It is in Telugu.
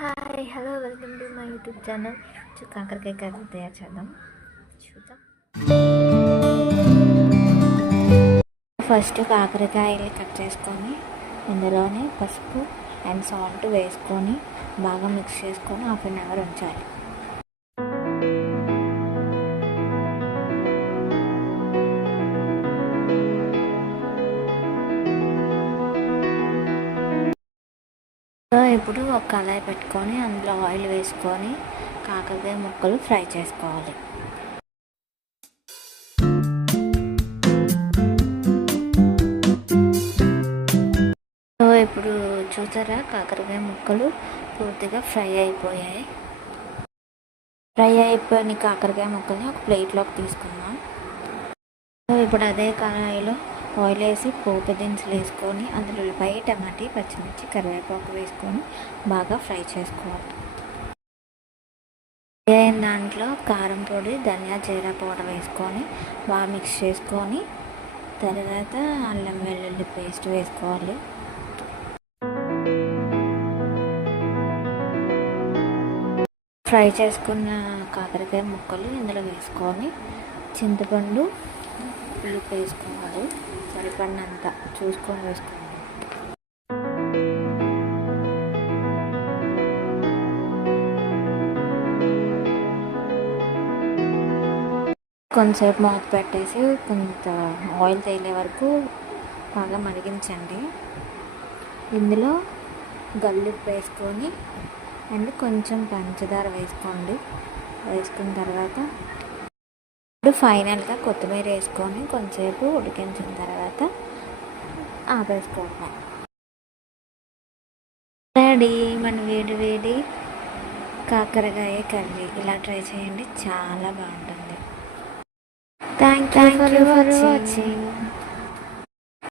Hi hello welcome to my YouTube channel కాకరకాయ కర్రీ తయారు చేద్దాం చూద్దాం ఫస్ట్ కాకరకాయలు కట్ చేసుకొని ఇందులోనే పసుపు అండ్ సాల్ట్ వేసుకొని బాగా మిక్స్ చేసుకొని హాఫ్ అన్ అవర్ ఉంచాలి. ఇప్పుడు ఒక కళాయి పెట్టుకొని అందులో ఆయిల్ వేసుకొని కాకరకాయ ముక్కలు ఫ్రై చేసుకోవాలి. సో ఇప్పుడు చూసారా? కాకరకాయ ముక్కలు పూర్తిగా ఫ్రై అయిపోయాయి. ఫ్రై అయిపోయిన కాకరకాయ ముక్కల్ని ఒక ప్లేట్లోకి తీసుకున్నాం సో ఇప్పుడు అదే కళాయిలో ఆయిల్ వేసి పోపు దినుసులు వేసుకొని అందులో ఉల్లిపాయ టమాటీ పచ్చిమిర్చి కరివేపాకు వేసుకొని బాగా ఫ్రై చేసుకోవాలి. ఫ్రై అయిన దాంట్లో కారం పొడి ధనియా జీరా పౌడర్ వేసుకొని బాగా మిక్స్ చేసుకొని తర్వాత అల్లం వెల్లుల్లి పేస్ట్ వేసుకోవాలి. ఫ్రై చేసుకున్న కాకరకాయ ముక్కలు ఇందులో వేసుకొని చింతపండు పులుపు వేసుకోవాలి. సరిపడినంత చూసుకొని వేసుకోవాలి. కొంతసేపు మూత పెట్టేసి కొంత ఆయిల్ తేలే వరకు బాగా మరిగించండి. ఇందులో గల్లుప్పు వేసుకొని అండ్ కొంచెం పంచదార వేసుకోండి. వేసుకున్న తర్వాత ఇప్పుడు ఫైనల్గా కొత్తిమీర వేసుకొని కొంచెంసేపు ఉడికించిన తర్వాత ఆపేసుకోవటం రెడీ. మన వేడి వేడి కాకరకాయ కర్రీ. ఇలా ట్రై చేయండి. చాలా బాగుంటుంది. Thank you for watching